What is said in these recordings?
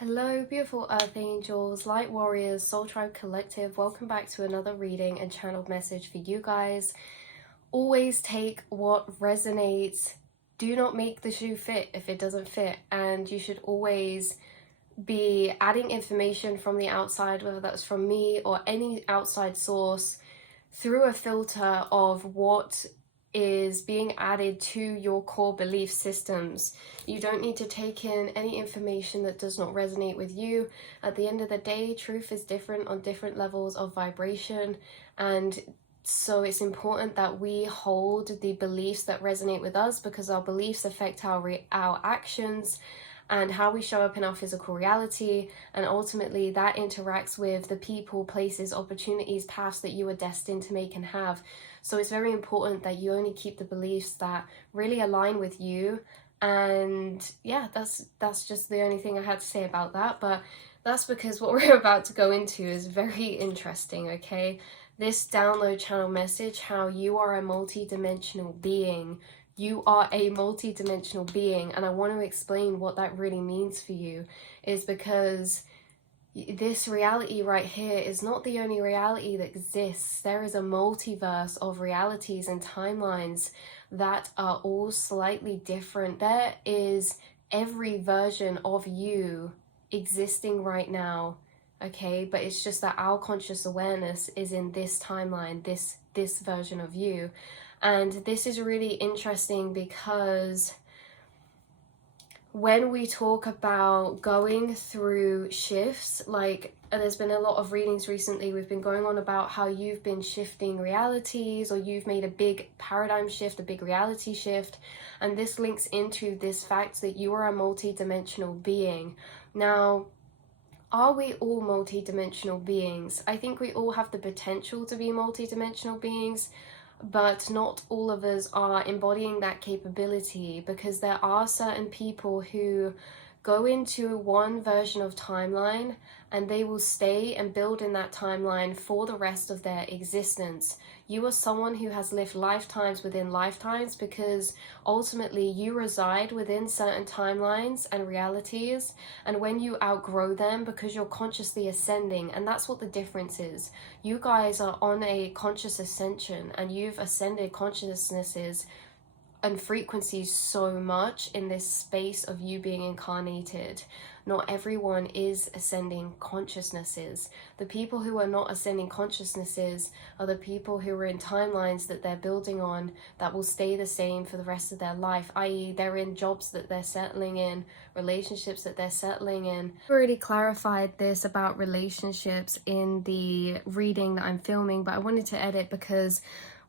Hello, beautiful earth angels, light warriors, soul tribe collective. Welcome back to another reading and channeled message for you guys. Always take what resonates. Do not make the shoe fit if it doesn't fit, and you should always be adding information from the outside, whether that's from me or any outside source, through a filter of what is being added to your core belief systems. You don't need to take in any information that does not resonate with you. At the end of the day, truth is different on different levels of vibration, and so it's important that we hold the beliefs that resonate with us, because our beliefs affect our actions and how we show up in our physical reality, and ultimately that interacts with the people, places, opportunities, paths that you are destined to make and have. So it's very important that you only keep the beliefs that really align with you. And yeah, that's just the only thing I had to say about that. But that's because what we're about to go into is very interesting, okay? This download channel message, how you are a multi-dimensional being. You are a multi-dimensional being, and I want to explain what that really means for you, is because this reality right here is not the only reality that exists. There is a multiverse of realities and timelines that are all slightly different. There is every version of you existing right now, okay? But it's just that our conscious awareness is in this timeline, this version of you. And this is really interesting because when we talk about going through shifts, like there's been a lot of readings recently, we've been going on about how you've been shifting realities, or you've made a big paradigm shift, a big reality shift, and this links into this fact that you are a multi-dimensional being. Now, are we all multi-dimensional beings? I think we all have the potential to be multi-dimensional beings, but not all of us are embodying that capability, because there are certain people who go into one version of timeline and they will stay and build in that timeline for the rest of their existence. You are someone who has lived lifetimes within lifetimes, because ultimately you reside within certain timelines and realities, and when you outgrow them, because you're consciously ascending, and that's what the difference is. You guys are on a conscious ascension, and you've ascended consciousnesses and frequencies so much in this space of you being incarnated. Not everyone is ascending consciousnesses. The people who are not ascending consciousnesses are the people who are in timelines that they're building on that will stay the same for the rest of their life, i.e. they're in jobs that they're settling in, relationships that they're settling in. I already clarified this about relationships in the reading that I'm filming, but I wanted to edit because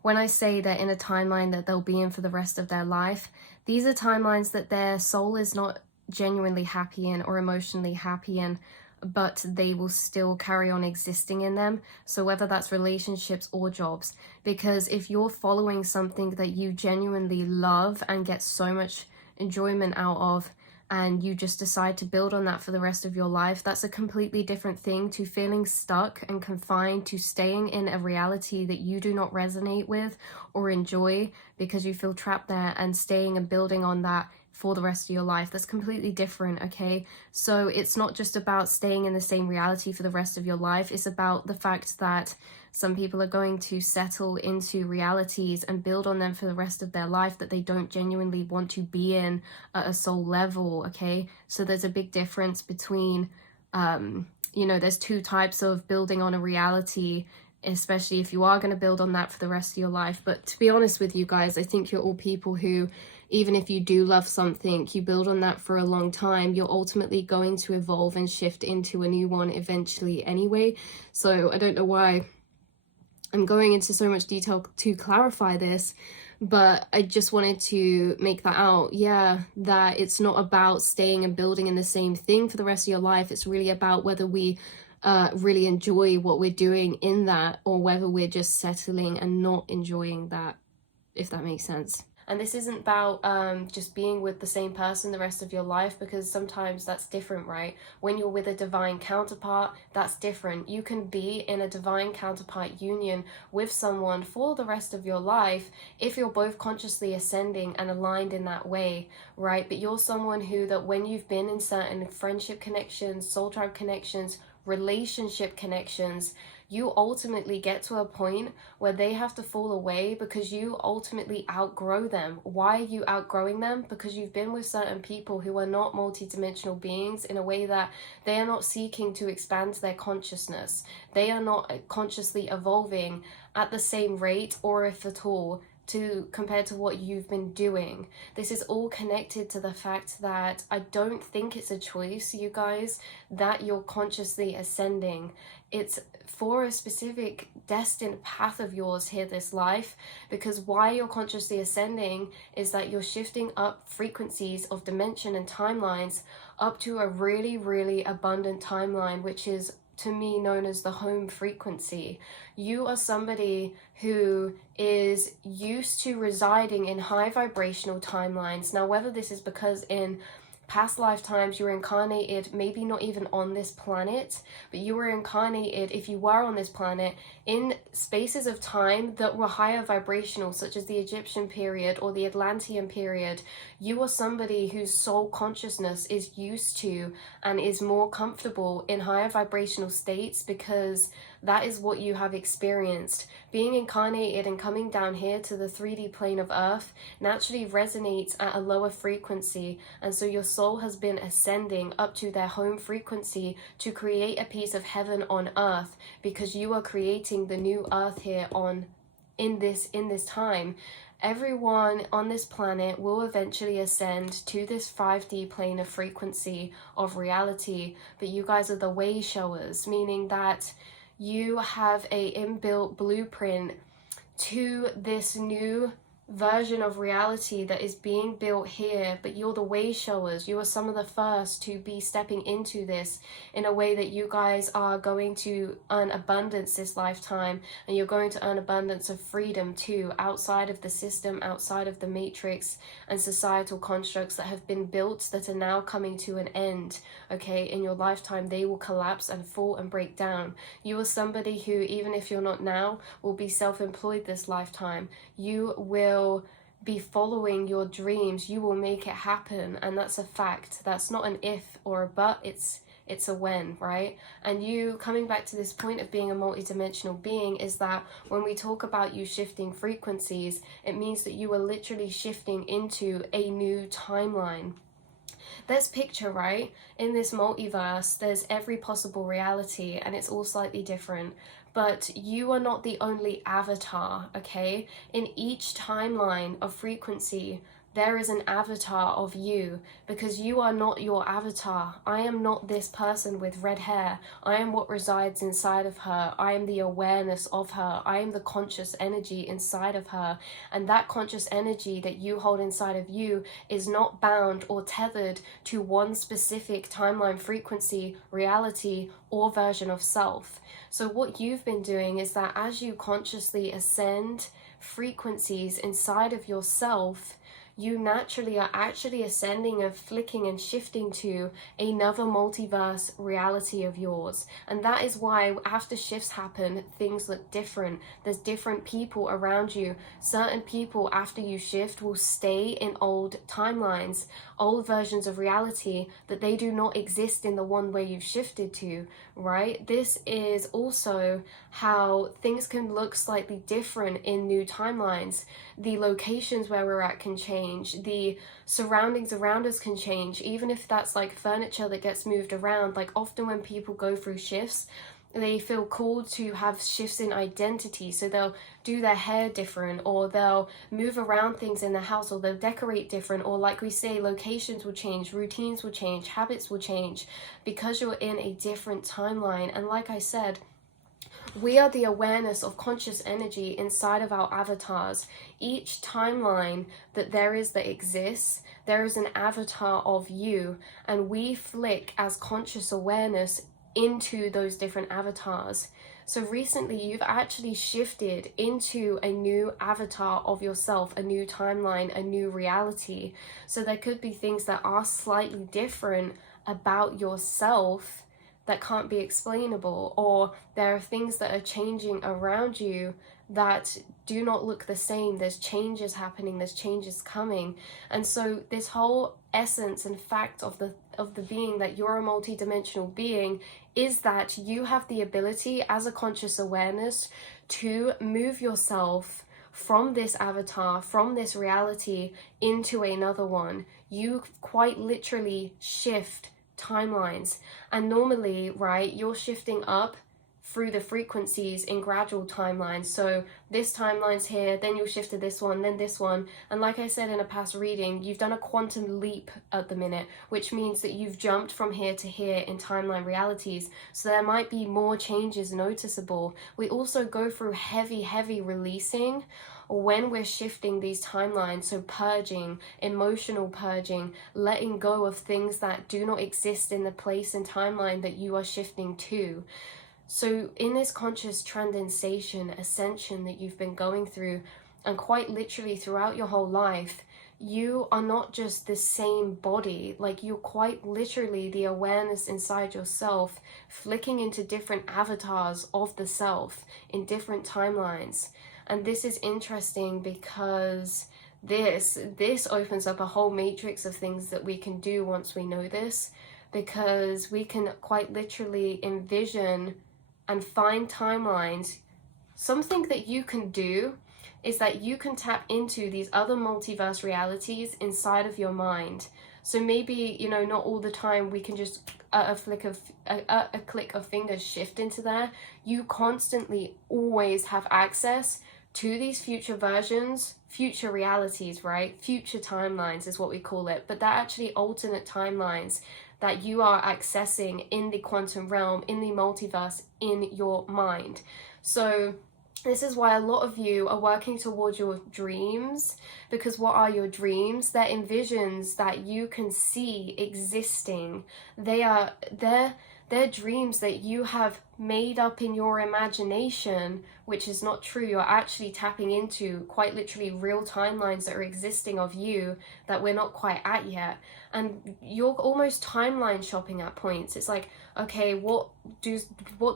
when I say they're in a timeline that they'll be in for the rest of their life, these are timelines that their soul is not genuinely happy in or emotionally happy in, but they will still carry on existing in them. So whether that's relationships or jobs, because if you're following something that you genuinely love and get so much enjoyment out of, and you just decide to build on that for the rest of your life, that's a completely different thing to feeling stuck and confined to staying in a reality that you do not resonate with or enjoy because you feel trapped there, and staying and building on that for the rest of your life. That's completely different, okay? So it's not just about staying in the same reality for the rest of your life. It's about the fact that some people are going to settle into realities and build on them for the rest of their life that they don't genuinely want to be in at a soul level, okay? So there's a big difference between, there's two types of building on a reality, especially if you are going to build on that for the rest of your life. But to be honest with you guys, I think you're all people who, even if you do love something, you build on that for a long time, you're ultimately going to evolve and shift into a new one eventually anyway. So I don't know why I'm going into so much detail to clarify this, but I just wanted to make that out. Yeah, that it's not about staying and building in the same thing for the rest of your life. It's really about whether we really enjoy what we're doing in that, or whether we're just settling and not enjoying that, if that makes sense. And this isn't about just being with the same person the rest of your life, because sometimes that's different, right? When you're with a divine counterpart, that's different. You can be in a divine counterpart union with someone for the rest of your life if you're both consciously ascending and aligned in that way, right? But you're someone who, that when you've been in certain friendship connections, soul tribe connections, relationship connections, you ultimately get to a point where they have to fall away because you ultimately outgrow them. Why are you outgrowing them? Because you've been with certain people who are not multidimensional beings in a way that they are not seeking to expand their consciousness. They are not consciously evolving at the same rate, or if at all, compared to what you've been doing. This is all connected to the fact that I don't think it's a choice, you guys, that you're consciously ascending. It's for a specific destined path of yours here this life, because why you're consciously ascending is that you're shifting up frequencies of dimension and timelines up to a really, really abundant timeline, which is to me known as the home frequency. You are somebody who is used to residing in high vibrational timelines. Now, whether this is because in past lifetimes you were incarnated, maybe not even on this planet, but you were incarnated, if you were on this planet, in spaces of time that were higher vibrational, such as the Egyptian period or the Atlantean period. You are somebody whose soul consciousness is used to and is more comfortable in higher vibrational states, because that is what you have experienced. Being incarnated and coming down here to the 3D plane of Earth naturally resonates at a lower frequency, and so your soul has been ascending up to their home frequency to create a piece of heaven on Earth, because you are creating the new Earth here in this time. Everyone on this planet will eventually ascend to this 5D plane of frequency of reality, but you guys are the way showers, meaning that you have a inbuilt blueprint to this new version of reality that is being built here, but you're the way showers. You are some of the first to be stepping into this in a way that you guys are going to earn abundance this lifetime, and you're going to earn abundance of freedom too, outside of the system, outside of the matrix and societal constructs that have been built that are now coming to an end. Okay, in your lifetime they will collapse and fall and break down. You are somebody who, even if you're not now, will be self-employed this lifetime. You will be following your dreams. You will make it happen, and that's a fact. That's not an if or a but, it's a when, right? And you coming back to this point of being a multidimensional being is that when we talk about you shifting frequencies, it means that you are literally shifting into a new timeline. There's picture, right? In this multiverse, there's every possible reality, and it's all slightly different. But you are not the only avatar, okay? In each timeline of frequency, there is an avatar of you, because you are not your avatar. I am not this person with red hair. I am what resides inside of her. I am the awareness of her. I am the conscious energy inside of her. And that conscious energy that you hold inside of you is not bound or tethered to one specific timeline, frequency, reality, or version of self. So what you've been doing is that as you consciously ascend frequencies inside of yourself, you naturally are actually ascending and flicking and shifting to another multiverse reality of yours. And that is why after shifts happen, things look different. There's different people around you. Certain people after you shift will stay in old timelines, old versions of reality, that they do not exist in the one where you've shifted to, right? This is also how things can look slightly different in new timelines. The locations where we're at can change. The surroundings around us can change. Even if that's like furniture that gets moved around, like often when people go through shifts, they feel called to have shifts in identity. So they'll do their hair different, or they'll move around things in the house, or they'll decorate different, or like we say, locations will change, routines will change, habits will change, because you're in a different timeline. And like I said, we are the awareness of conscious energy inside of our avatars. Each timeline that exists, there is an avatar of you, and we flick as conscious awareness into those different avatars. So recently you've actually shifted into a new avatar of yourself, a new timeline, a new reality. So there could be things that are slightly different about yourself that can't be explainable, or there are things that are changing around you that do not look the same. There's changes happening, there's changes coming. And so this whole essence and fact of the being that you're a multidimensional being is that you have the ability as a conscious awareness to move yourself from this avatar, from this reality into another one. You quite literally shift timelines, and normally, right, you're shifting up through the frequencies in gradual timelines. So this timeline's here, then you'll shift to this one, then this one. And like I said in a past reading, you've done a quantum leap at the minute, which means that you've jumped from here to here in timeline realities. So there might be more changes noticeable. We also go through heavy releasing when we're shifting these timelines. So purging, emotional purging, letting go of things that do not exist in the place and timeline that you are shifting to. So in this conscious transcendation, ascension that you've been going through, and quite literally throughout your whole life, you are not just the same body. Like, you're quite literally the awareness inside yourself, flicking into different avatars of the self in different timelines. And this is interesting because this opens up a whole matrix of things that we can do once we know this, because we can quite literally envision and find timelines. Something that you can do is that you can tap into these other multiverse realities inside of your mind. So maybe, you know, not all the time we can just a click of fingers shift into there. You constantly always have access to these future versions, future realities, right? Future timelines is what we call it, but they're actually alternate timelines that you are accessing in the quantum realm, in the multiverse, in your mind. So this is why a lot of you are working towards your dreams, because what are your dreams? They're envisions that you can see existing. They're dreams that you have made up in your imagination, which is not true. You're actually tapping into quite literally real timelines that are existing of you that we're not quite at yet. And you're almost timeline shopping at points. It's like, okay, what do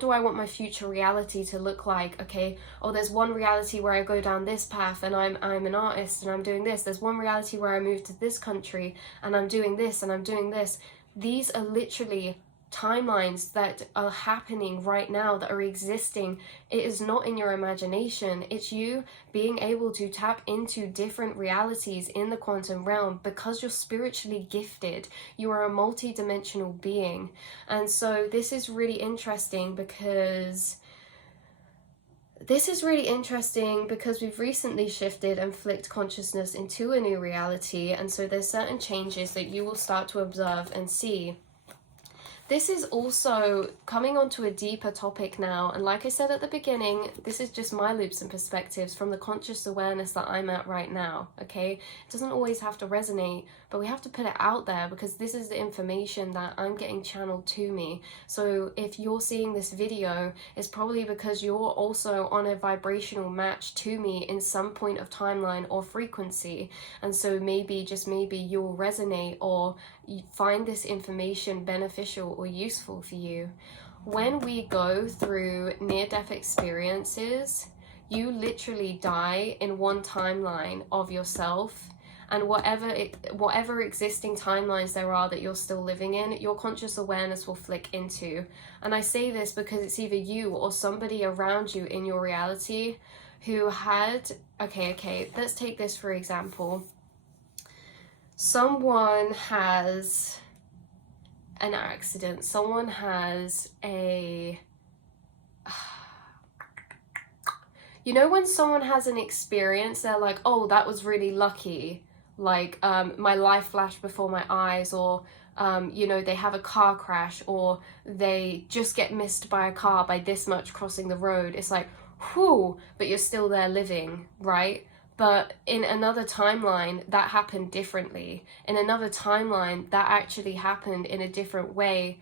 I want my future reality to look like? Okay, oh, there's one reality where I go down this path and I'm an artist and I'm doing this. There's one reality where I move to this country and I'm doing this and I'm doing this. These are literally timelines that are happening right now, that are existing. It is not in your imagination. It's you being able to tap into different realities in the quantum realm because you're spiritually gifted. You are a multi-dimensional being. And so this is really interesting because we've recently shifted and flicked consciousness into a new reality. And so there's certain changes that you will start to observe and see. This is also coming onto a deeper topic now, and like I said at the beginning, this is just my loops and perspectives from the conscious awareness that I'm at right now, okay? It doesn't always have to resonate, but we have to put it out there because this is the information that I'm getting channeled to me. So if you're seeing this video, it's probably because you're also on a vibrational match to me in some point of timeline or frequency, and so maybe, just maybe, you'll resonate or you find this information beneficial or useful for you. When we go through near-death experiences, you literally die in one timeline of yourself, and whatever existing timelines there are that you're still living in, your conscious awareness will flick into. And I say this because it's either you or somebody around you in your reality who had, okay, let's take this for example. Someone has an accident, someone has a, you know, when someone has an experience, they're like, oh, that was really lucky, like my life flashed before my eyes, or you know, they have a car crash, or they just get missed by a car by this much crossing the road. It's like, whew, but you're still there living, right? But in another timeline, that happened differently. In another timeline, that actually happened in a different way.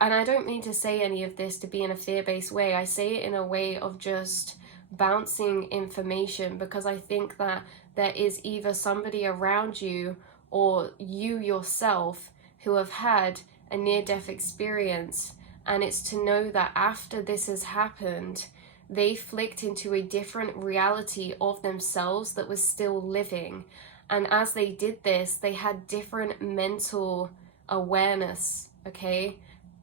and I don't mean to say any of this to be in a fear-based way, I say it in a way of just bouncing information, because I think that there is either somebody around you or you yourself who have had a near-death experience, and it's to know that after this has happened, they flicked into a different reality of themselves that was still living. And as they did this, they had different mental awareness, okay?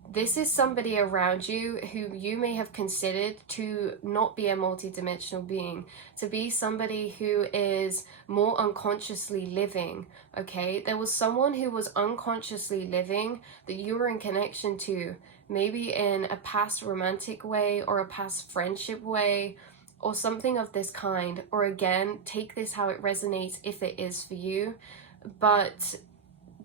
This is somebody around you who you may have considered to not be a multidimensional being, to be somebody who is more unconsciously living, okay? There was someone who was unconsciously living that you were in connection to, maybe in a past romantic way or a past friendship way or something of this kind. Or again, take this how it resonates if it is for you, but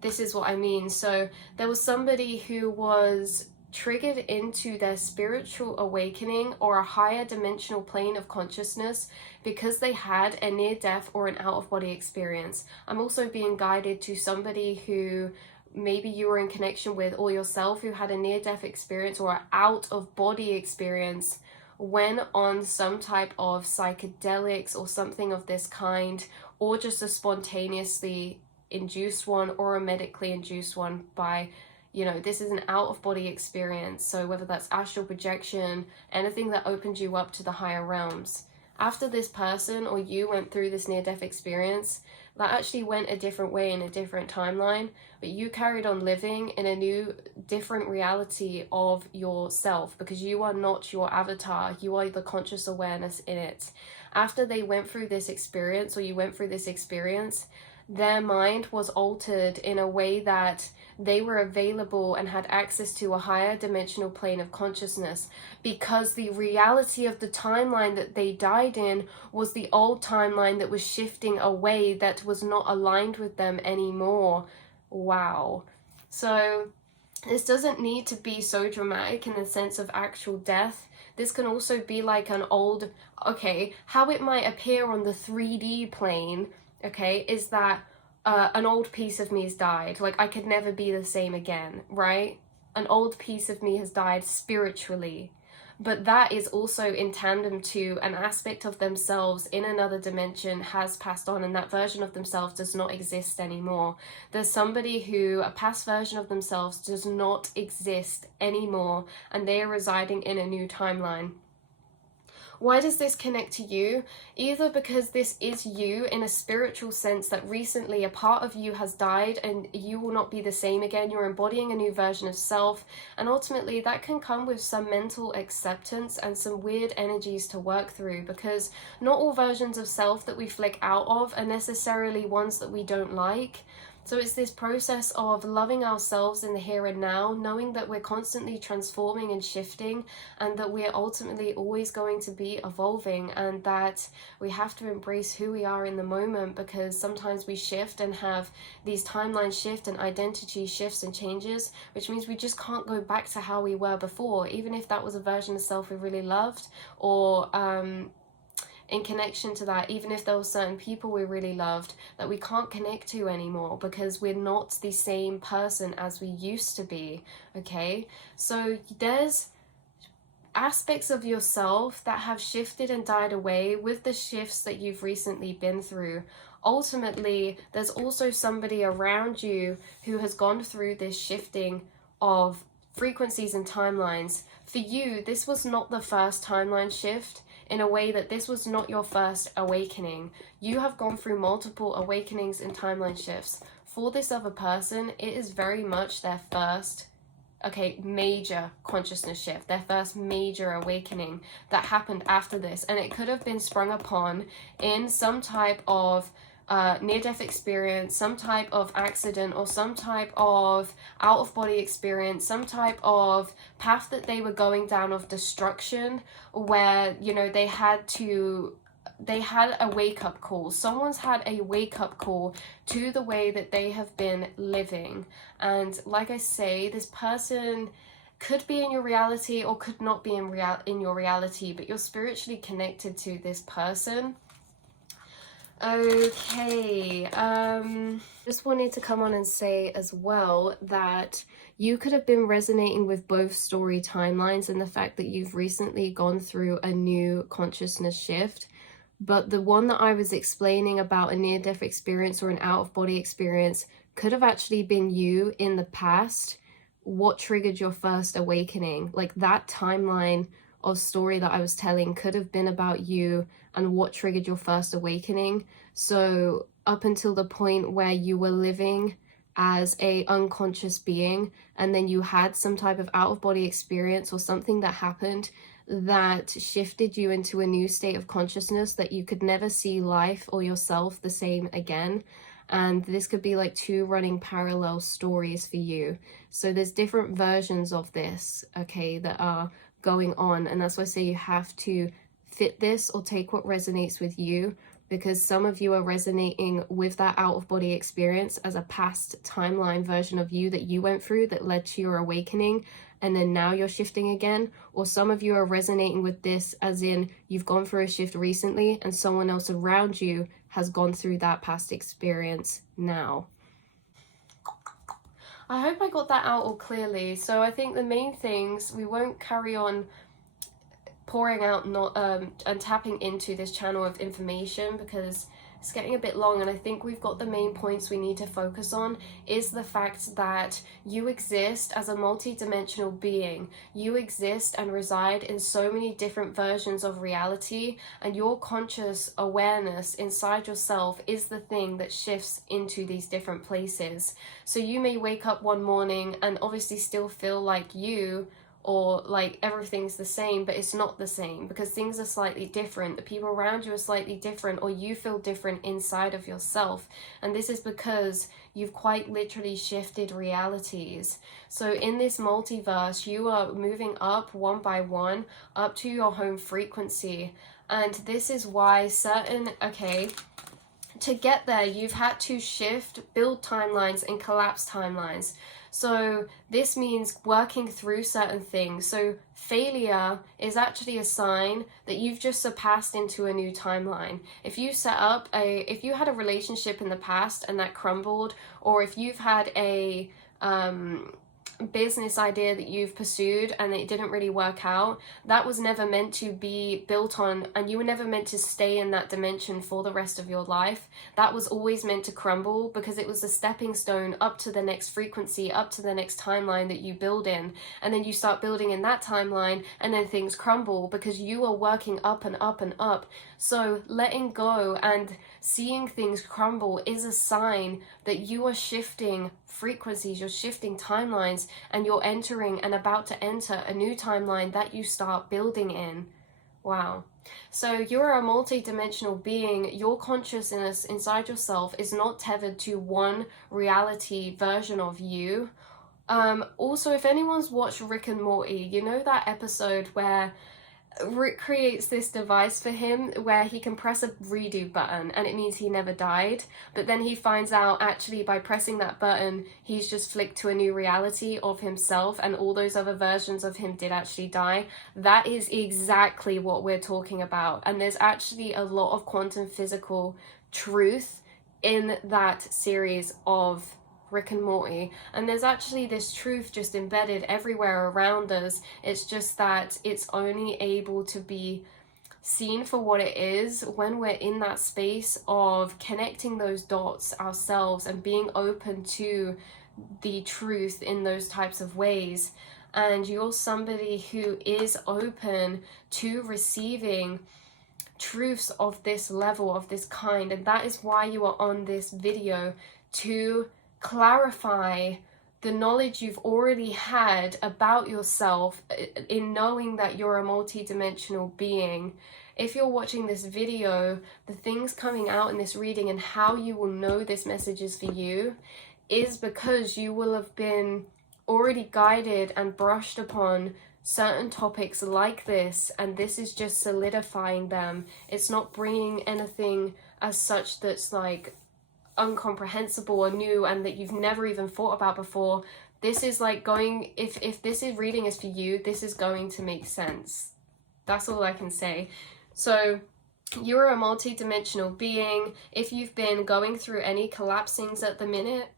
this is what I mean. So there was somebody who was triggered into their spiritual awakening or a higher dimensional plane of consciousness because they had a near-death or an out-of-body experience. I'm also being guided to somebody who maybe you were in connection with, or yourself who had a near-death experience or an out-of-body experience, went on some type of psychedelics or something of this kind, or just a spontaneously induced one or a medically induced one by, you know, this is an out-of-body experience. So whether that's astral projection, anything that opens you up to the higher realms. After this person or you went through this near-death experience, that actually went a different way in a different timeline, but you carried on living in a new, different reality of yourself, because you are not your avatar, you are the conscious awareness in it. After they went through this experience, or you went through this experience, their mind was altered in a way that they were available and had access to a higher dimensional plane of consciousness, because the reality of the timeline that they died in was the old timeline that was shifting away, that was not aligned with them anymore. Wow. So this doesn't need to be so dramatic in the sense of actual death. This can also be like an old, okay, how it might appear on the 3D plane, okay, is that an old piece of me has died. Like, I could never be the same again, right? An old piece of me has died spiritually. But that is also in tandem to an aspect of themselves in another dimension has passed on, and that version of themselves does not exist anymore. There's somebody who, a past version of themselves does not exist anymore, and they are residing in a new timeline. Why does this connect to you? Either because this is you in a spiritual sense, that recently a part of you has died and you will not be the same again. You're embodying a new version of self, and ultimately that can come with some mental acceptance and some weird energies to work through, because not all versions of self that we flick out of are necessarily ones that we don't like. So it's this process of loving ourselves in the here and now, knowing that we're constantly transforming and shifting, and that we're ultimately always going to be evolving, and that we have to embrace who we are in the moment, because sometimes we shift and have these timeline shift and identity shifts and changes, which means we just can't go back to how we were before, even if that was a version of self we really loved, or in connection to that, even if there were certain people we really loved that we can't connect to anymore because we're not the same person as we used to be, okay? So there's aspects of yourself that have shifted and died away with the shifts that you've recently been through. Ultimately, there's also somebody around you who has gone through this shifting of frequencies and timelines. For you, this was not the first timeline shift, in a way that this was not your first awakening. You have gone through multiple awakenings and timeline shifts. For this other person, it is very much their first, major consciousness shift, their first major awakening that happened after this. And it could have been sprung upon in some type of near-death experience, some type of accident, or some type of out-of-body experience, some type of path that they were going down of destruction, where, you know, they had a wake-up call. Someone's had a wake-up call to the way that they have been living. And like I say, this person could be in your reality or could not be in your reality, but you're spiritually connected to this person. Okay, just wanted to come on and say as well that you could have been resonating with both story timelines and the fact that you've recently gone through a new consciousness shift. But the one that I was explaining about a near-death experience or an out-of-body experience could have actually been you in the past. What triggered your first awakening? Like that timeline of story that I was telling could have been about you and what triggered your first awakening. So up until the point where you were living as a unconscious being, and then you had some type of out-of-body experience or something that happened that shifted you into a new state of consciousness that you could never see life or yourself the same again. And this could be like two running parallel stories for you. So there's different versions of this, okay, that are going on. And that's why I say you have to fit this or take what resonates with you, because some of you are resonating with that out-of-body experience as a past timeline version of you that you went through that led to your awakening, and then now you're shifting again. Or some of you are resonating with this as in you've gone through a shift recently and someone else around you has gone through that past experience now. I hope I got that out all clearly. So I think the main things, we won't carry on pouring out and tapping into this channel of information because it's getting a bit long, and I think we've got the main points we need to focus on is the fact that you exist as a multi-dimensional being. You exist and reside in so many different versions of reality, and your conscious awareness inside yourself is the thing that shifts into these different places. So you may wake up one morning and obviously still feel like you, or like everything's the same, but it's not the same because things are slightly different. The people around you are slightly different, or you feel different inside of yourself. And this is because you've quite literally shifted realities. So in this multiverse, you are moving up one by one, up to your home frequency. And this is why to get there, you've had to shift, build timelines, and collapse timelines. So this means working through certain things. So failure is actually a sign that you've just surpassed into a new timeline. If you if you had a relationship in the past and that crumbled, or if you've had a business idea that you've pursued and it didn't really work out, that was never meant to be built on, and you were never meant to stay in that dimension for the rest of your life. That was always meant to crumble because it was a stepping stone up to the next frequency, up to the next timeline that you build in. And then you start building in that timeline and then things crumble because you are working up and up and up. So letting go and seeing things crumble is a sign that you are shifting frequencies, you're shifting timelines, and you're entering and about to enter a new timeline that you start building in. Wow. So you're a multi-dimensional being. Your consciousness inside yourself is not tethered to one reality version of you. Also, if anyone's watched Rick and Morty, you know that episode where Rick creates this device for him where he can press a redo button and it means he never died, but then he finds out actually by pressing that button he's just flicked to a new reality of himself and all those other versions of him did actually die. That is exactly what we're talking about, and there's actually a lot of quantum physical truth in that series of Rick and Morty, and there's actually this truth just embedded everywhere around us. It's just that it's only able to be seen for what it is when we're in that space of connecting those dots ourselves and being open to the truth in those types of ways. And you're somebody who is open to receiving truths of this level, of this kind, and that is why you are on this video, to clarify the knowledge you've already had about yourself in knowing that you're a multi-dimensional being. If you're watching this video, the things coming out in this reading and how you will know this message is for you is because you will have been already guided and brushed upon certain topics like this, and this is just solidifying them. It's not bringing anything as such that's like incomprehensible or new and that you've never even thought about before. This is like going, if this reading is for you, this is going to make sense. That's all I can say. So You're a multi-dimensional being. If you've been going through any collapsings at the minute,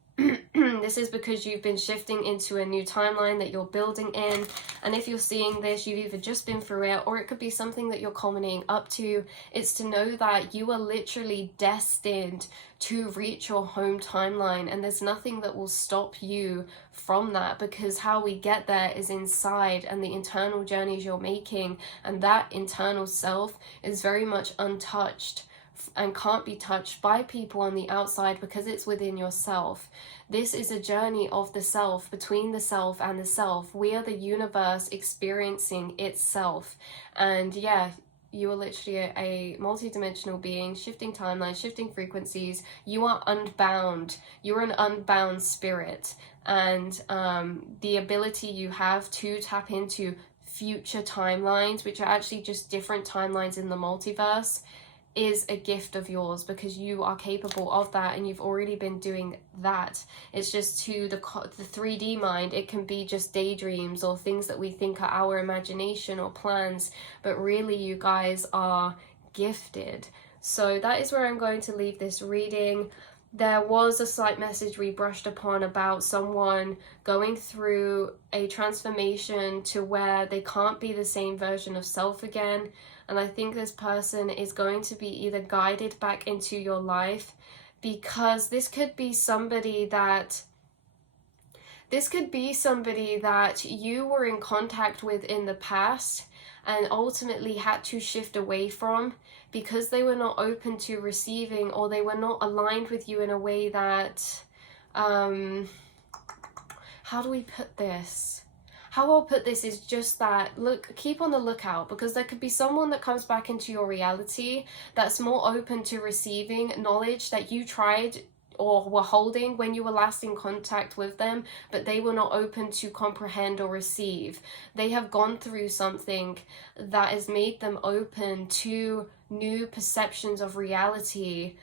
this is because you've been shifting into a new timeline that you're building in. And if you're seeing this, you've either just been through it, or it could be something that you're culminating up to. It's to know that you are literally destined to reach your home timeline, and there's nothing that will stop you from that, because how we get there is inside, and the internal journeys you're making, and that internal self is very much untouched and can't be touched by people on the outside, because it's within yourself. This is a journey of the self, between the self and the self. We are the universe experiencing itself. And yeah, you are literally a multi-dimensional being, shifting timelines, shifting frequencies. You are unbound. You're an unbound spirit. And the ability you have to tap into future timelines, which are actually just different timelines in the multiverse, is a gift of yours, because you are capable of that, and you've already been doing that. It's just to the 3D mind, it can be just daydreams or things that we think are our imagination or plans, but really you guys are gifted. So that is where I'm going to leave this reading. There was a slight message we brushed upon about someone going through a transformation to where they can't be the same version of self again. And I think this person is going to be either guided back into your life, because this could be somebody that you were in contact with in the past and ultimately had to shift away from, because they were not open to receiving, or they were not aligned with you in a way that, how do we put this? How I'll put this is just that, look, keep on the lookout, because there could be someone that comes back into your reality that's more open to receiving knowledge that you tried or were holding when you were last in contact with them, but they were not open to comprehend or receive. They have gone through something that has made them open to new perceptions of reality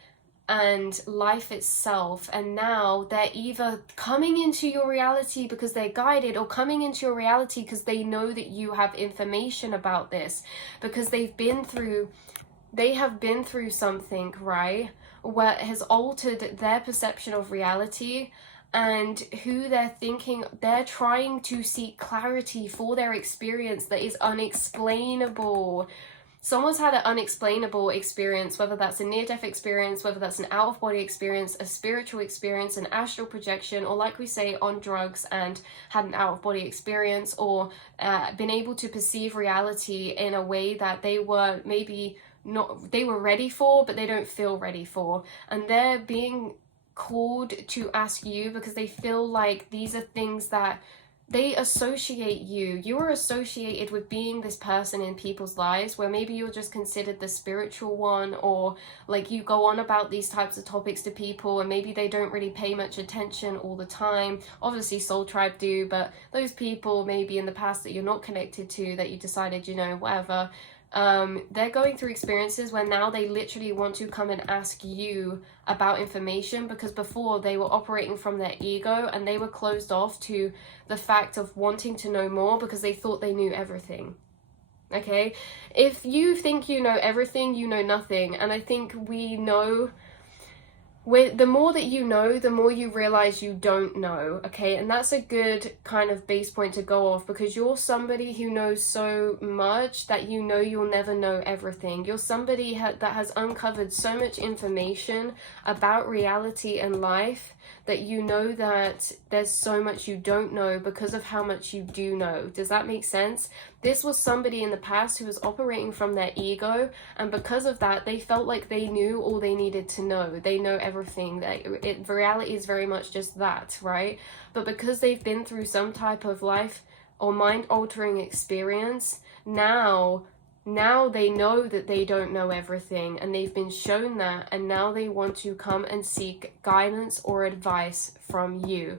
and life itself, and now they're either coming into your reality because they're guided, or coming into your reality because they know that you have information about this, because they have been through something, right, where it has altered their perception of reality and who they're thinking. They're trying to seek clarity for their experience that is unexplainable. Someone's had an unexplainable experience, whether that's a near-death experience, whether that's an out-of-body experience, a spiritual experience, an astral projection, or like we say, on drugs and had an out-of-body experience, or been able to perceive reality in a way that they were maybe not, they were ready for, but they don't feel ready for. And they're being called to ask you, because they feel like these are things that they associate you. You are associated with being this person in people's lives, where maybe you're just considered the spiritual one, or like you go on about these types of topics to people and maybe they don't really pay much attention all the time. Obviously Soul Tribe do, but those people maybe in the past that you're not connected to, that you decided, you know, whatever, they're going through experiences where now they literally want to come and ask you about information, because before they were operating from their ego and they were closed off to the fact of wanting to know more, because they thought they knew everything. Okay, if you think you know everything, you know nothing. And I think we know, the more that you know, the more you realize you don't know, okay? And that's a good kind of base point to go off, because you're somebody who knows so much that you know you'll never know everything. You're somebody that has uncovered so much information about reality and life that you know that there's so much you don't know because of how much you do know. Does that make sense? This was somebody in the past who was operating from their ego, and because of that, they felt like they knew all they needed to know. They know everything. Reality is very much just that, right? But because they've been through some type of life or mind-altering experience, now they know that they don't know everything, and they've been shown that, and now they want to come and seek guidance or advice from you.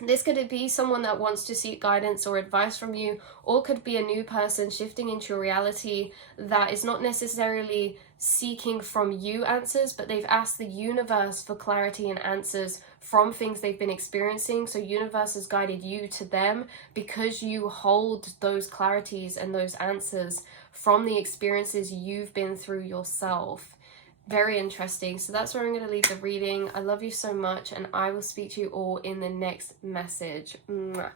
This could be someone that wants to seek guidance or advice from you, or could be a new person shifting into your reality that is not necessarily seeking from you answers, but they've asked the universe for clarity and answers from things they've been experiencing. So universe has guided you to them because you hold those clarities and those answers from the experiences you've been through yourself. Very interesting. So that's where I'm going to leave the reading. I love you so much, and I will speak to you all in the next message. Mwah.